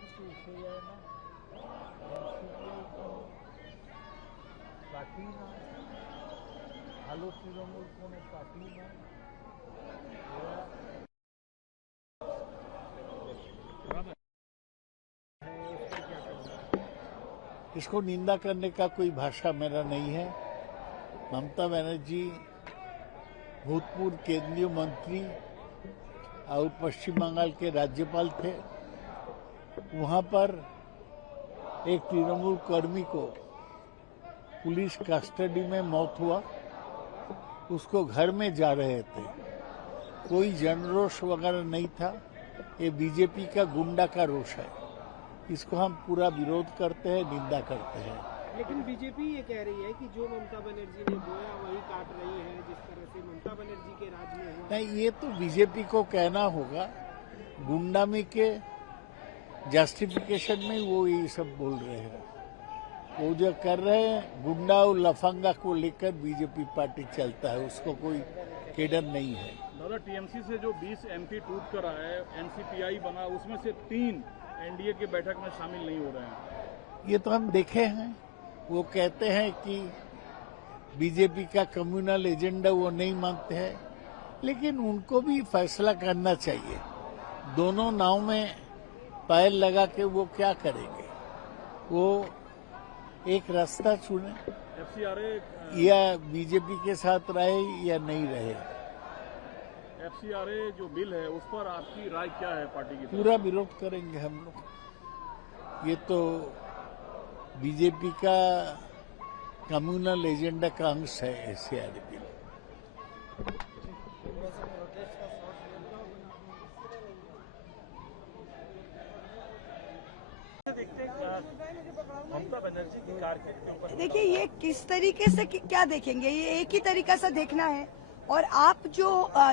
কিছু উঠে যায় না, পার্টি নয়, ভালো তৃণমূল কোনো পার্টি নয়। इसको निंदा करने का कोई भाषा मेरा नहीं है। ममता बनर्जी भूतपूर्व केंद्रीय मंत्री और पश्चिम बंगाल के राज्यपाल थे। वहां पर एक तृणमूल कर्मी को पुलिस कस्टडी में मौत हुआ, उसको घर में जा रहे थे, कोई जनरोष वगैरह नहीं था। ये बीजेपी का गुंडा का रोष है, इसको हम पूरा विरोध करते हैं, निंदा करते हैं। लेकिन बीजेपी ये कह रही है कि जो ममता बनर्जी ने बोया वही काट रही है, जिस तरह से ममता बनर्जी के राज में हुआ। नहीं, ये तो बीजेपी को कहना होगा। गुंडामी के जस्टिफिकेशन में वो ये सब बोल रहे हैं। वो जो कर रहे हैं, गुंडा और लफंगा को लेकर बीजेपी पार्टी चलता है, उसको कोई केडर नहीं है। दादा, टीएमसी से जो 20 एमपी टूट कर आए, एनसीपीआई बना, उसमें से 3 एनडीए की बैठक में शामिल नहीं हो रहे हैं। ये तो हम देखे हैं। वो कहते हैं कि बीजेपी का कम्युनल एजेंडा वो नहीं मानते हैं, लेकिन उनको भी फैसला करना चाहिए। दोनों नाव में पैर लगा के वो क्या करेंगे? वो एक रास्ता चुने, एफसीआरए या बीजेपी के साथ रहे या नहीं रहे। एफसीआरए जो बिल है उस पर आपकी राय क्या है? पार्टी की पूरा विरोध करेंगे हम लोग। ये तो बीजेपी का कम्युनल एजेंडा का अंश है एफसीआरए बिल। ममता बनर्जी की कारकिर्दी, देखिए ये किस तरीके से क्या देखेंगे, ये एक ही तरीका से देखना है। और आप जो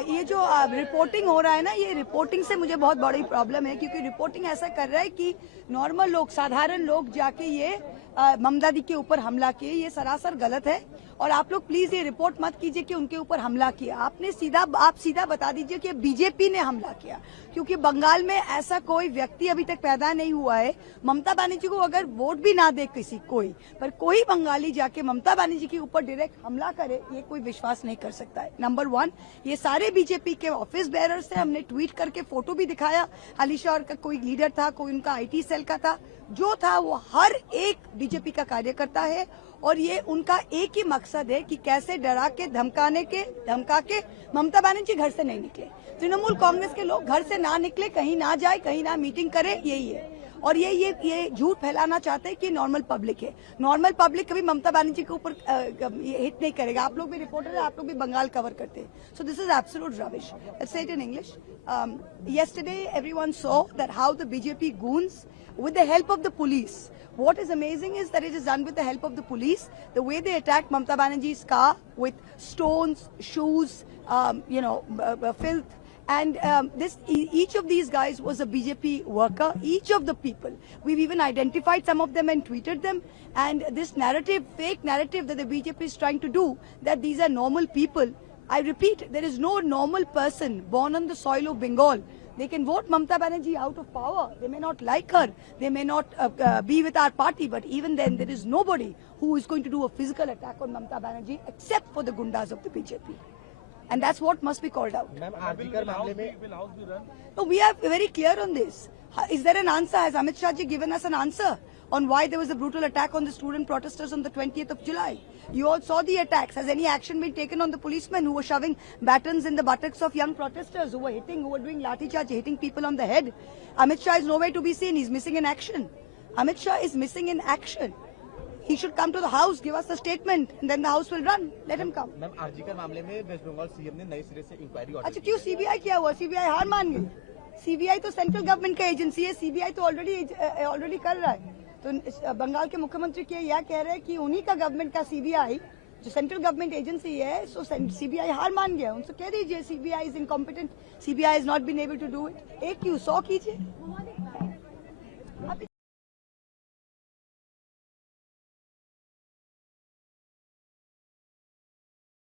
ये जो रिपोर्टिंग हो रहा है ना, ये रिपोर्टिंग से मुझे बहुत बड़ी प्रॉब्लम है, क्योंकि रिपोर्टिंग ऐसा कर रहा है कि नॉर्मल लोग, साधारण लोग जाके ये ममता दी के ऊपर हमला किए। ये सरासर गलत है। और आप लोग प्लीज ये रिपोर्ट मत कीजिए कि उनके ऊपर हमला किया। आप सीधा बता दीजिए कि बीजेपी ने हमला किया, क्योंकि बंगाल में ऐसा कोई व्यक्ति अभी तक पैदा नहीं हुआ है। ममता बनर्जी को अगर वोट भी ना दे कोई बंगाली जाके ममता बनर्जी के ऊपर डायरेक्ट हमला करे, ये कोई विश्वास नहीं कर सकता है। नंबर 1, ये सारे बीजेपी के ऑफिस बेरर्स थे। हमने ट्वीट करके फोटो भी दिखाया। अलीशौर का कोई लीडर था, कोई उनका IT सेल का था, जो था वो हर एक बीजेपी का कार्यकर्ता है। और ये उनका एक ही मकसद है कि कैसे डरा के धमका के ममता बनर्जी घर से नहीं निकले। तृणमूल कांग्रेस के लोग घर से ना निकले, कहीं ना जाए, कहीं ना मीटिंग करे, यही है। और ये झूठ फैलाना चाहते हैं कि नॉर्मल पब्लिक है। नॉर्मल पब्लिक कभी ममता बनर्जी के ऊपर हिट नहीं करेगा। आप लोग भी रिपोर्टर है, आप लोग भी बंगाल कवर करते हैं। So this is absolute rubbish. Let's say it in English. Yesterday everyone saw that how the BJP goons, with the help of the police, what is amazing is that it is done with the help of the police. The way they attacked Mamta Banerjee's car with stones, shoes, filth. And each of these guys was a BJP worker, each of the people. We've even identified some of them and tweeted them. And this narrative, fake narrative that the BJP is trying to do, that these are normal people. I repeat, there is no normal person born on the soil of Bengal. They can vote Mamta Banerjee out of power. They may not like her. They may not be with our party. But even then, there is nobody who is going to do a physical attack on Mamta Banerjee except for the gundas of the BJP. And that's what must be called out. So we are very clear on this. Is there an answer? Has Amit Shah ji given us an answer on why there was a brutal attack on the student protesters on the 20th of July? You all saw the attacks. Has any action been taken on the policemen who were shoving batons in the buttocks of young protesters, who were doing lathi charge, hitting people on the head? Amit Shah is nowhere to be seen. He's missing in action. Amit Shah is missing in action. He should come to the house, give us a statement, and then the house will run. Let him come. Ma'am, RG का मामले में waste Bengal CM ने नए सिरे से inquiry order. अच्छा, क्यों CBI क्या हुआ? CBI हार मान गई। CBI तो सेंट्रल गवर्नमेंट का एजेंसी है। CBI तो ऑलरेडी कर रहा है। तो बंगाल के मुख्यमंत्री यह कह रहे हैं कि उन्हीं का गवर्नमेंट का CBI, जो सेंट्रल गवर्नमेंट एजेंसी है, सो CBI हार मान गया। उनसे कह दीजिए CBI is incompetent, CBI has not been able to do it। एक क्यों 100 कीजिए।